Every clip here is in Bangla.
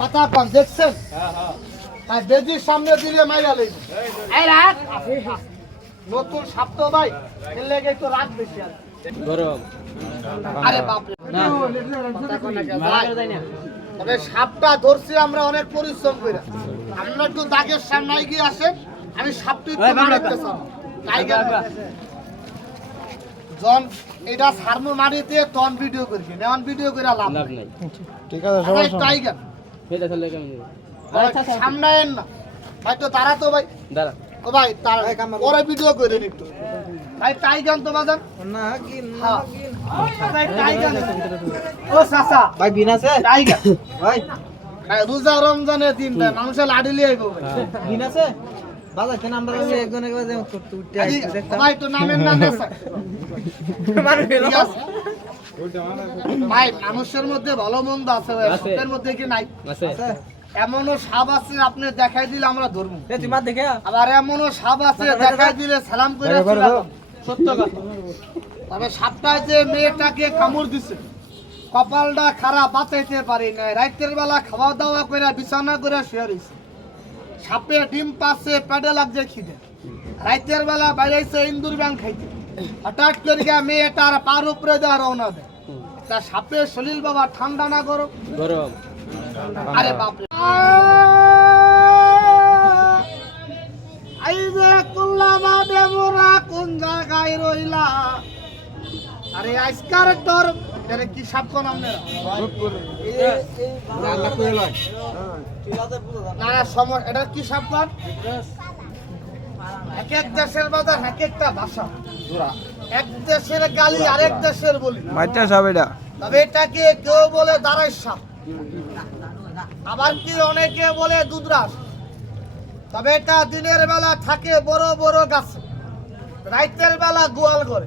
কথা কম দেখছেন? তাই বেদির সামনে দিলে মাইরা লইব। এই রাখ নতুন সাপ তো ভাই এর লেগে তো রাত বেশি আছে গরম। আরে বাপ রে তবে সাপটা ধরছি আমরা অনেক পরিশ্রম করে। আমরা একটু দাগের সামনে গিয়ে আসেন, আমি সাপটা একটু দেখতে চাই। টাইগার জন এটা সারমো মারিতে তন ভিডিও করবি নেওয়ান ভিডিও করে লাভ নাই। ঠিক আছে সবাই টাইগার ফেলে চলে কেমন দিব? সামনে আইন না ভাই, তো তারা তো ভাই দাঁড়া। ও ভাই তার পরে ভিডিও করে একটু ভাই টাইগার তো বাজান না কি হ্যাঁ ভাই টাইগার ও চাচা ভাই বিন আছে টাইগার ভাই ভাই রোজা রমজানের দিন ভাই মানুষের লাডি লিয়ে আইবো ভাই বিন আছে বাজার কেন আমরা একজনের কাছে করতে উঠতে দেখতাম ভাই তো নামের নাম আছে মানে ফেলো ভাই মানুষের মধ্যে ভালো মন্দ আছে ভাই, সাপের মধ্যে কি নাই? আছে। এমনও সাপ আছে আপনি দেখাই দিলে আমরা ধরবো, এ তুই মার দেখে আবার এমনও সাপ আছে দেখাই দিলে সালাম করে চলে যাবো। সত্য কথা। তবে সাপটা যে মেয়েটাকে কামড় দিছে কপালটা খারাপ, বাঁচাইতে পারি না। রাতের বেলা খাওয়া দাওয়া করে বিছানা করে শুয়ে রইছে, সাপে ডিম পাচ্ছে, পেটে লাগছে খিদে। রাতের বেলা বাইরেছে ইন্দুর ব্যাং খাইতে, হঠাৎ করে মেয়েটার পার উপরে দেওয়া রওনা দেয়। তা সাপের শরীর বাবা ঠান্ডা না গরম? গরম। আরে বাপরে এই যে কুল্লামা দেবরা কোন জায়গায় রইলা। আরে আজকার তোর এর কি সাপ কোন আপনারা না সময় এটা কি সাপ কোন? এক এক দেশের বাজার এক একটা ভাষা, এক দেশের গালি আরেক দেশের বলি। মাইটা সব এটা তবে এটাকে কেউ বলে দাঁড়াই সাপ, আবার কি অনেকে বলে দুধরাস। তবে এটা দিনের বেলা থাকে বড় বড় গাছে, রাতের বেলা গোয়াল করে।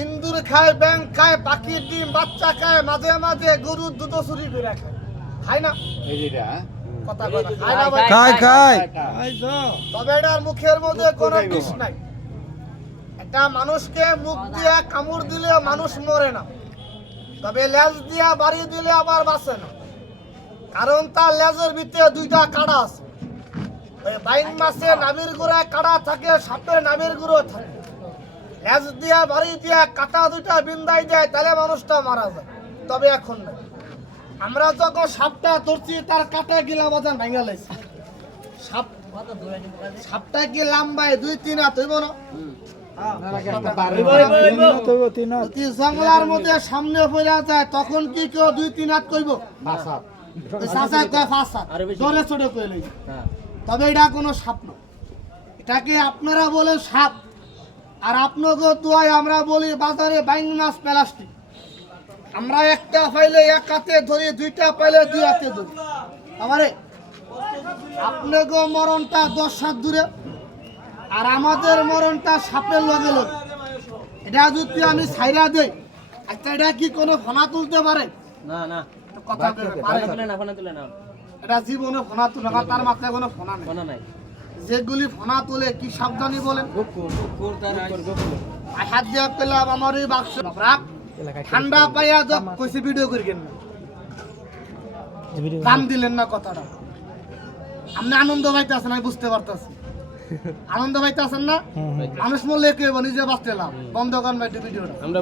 ইন্দুর খায়, ব্যাং খায়, পাখির ডিম বাচ্চা খায়, মাঝে মাঝে গরুর দুধ চুরি করে খায়। খায় না? কথা কয় না, খায় না ভাই? খাই খাই তবে এটার মুখের মধ্যে কোনো বিষ নাই। এটা মানুষকে মুখ দিয়ে কামড় দিলে মানুষ মরে না, তবে লেজ দিয়া বাড়ি দিলে আবার বাঁচে না। কারণ তার লেজের ভিতরে দুইটা কাঁটা আছে। ওই বাইন মাছে নাভির গোড়ায় কাঁটা থাকে, সাপের নাভির গোড়ায় থাকে। লেজ দিয়া বাড়ি দিয়া কাঁটা দুইটা বিন্দাই দেয়, তাহলে মানুষটা মারা যায়। তবে এখন না, আমরা যখন সাপটা ধরছি তার কাঁটা গিলা বাজান ভাঙা লাইছে। সাপটা কি লম্বায় 2-3 হাত হইব না? জঙ্গলার মধ্যে সামনে পড়ে যায় তখন কি কেউ 2-3 হাত কইব? তবে এটা কোনো সাপ না, এটাকে আপনারা বলেন সাপ, আর আপনাকে দোয়ায় আমরা বলি বাজারে বাইং মাছ প্লাস্টিক। আমরা একটা পাইলে এক হাতে ধরি, দুইটা পাইলে 2 হাতে ধরি। আমারে আপনাকে মরণটা 10 হাত দূরে, আর আমাদের মরণটা সাপের লগে লগে। এটা যদি আমি ছাইরা দেই, আচ্ছা এটা কি কোনো ফোনা তুলতে পারে? না না। কথা বলতে পারে না। ফোনা তুলে না। এটা জীবনে ফোনা তুলে না, তার মাথায় কোনো ফোনা নেই। ফোনা নাই। যেগুলি ফোনা তুলে কি সাবধানী বলেন? গোকুর তার গোকুর। হাত দিয়ে পেলাম আমার ওই বাক্স রাখ, ঠান্ডা পাইয়া যা কইছে ভিডিও করি কেন দাম দিলেন না কথাটা? আপনি আনন্দ পাইতেছেন, আমি বুঝতে পারতেছি আনন্দ পাইতেছেন না। মানুষ মরলে কেউ নিজে বাঁচতে লাভ, বন্ধ করেন ভিডিওটা। আমরা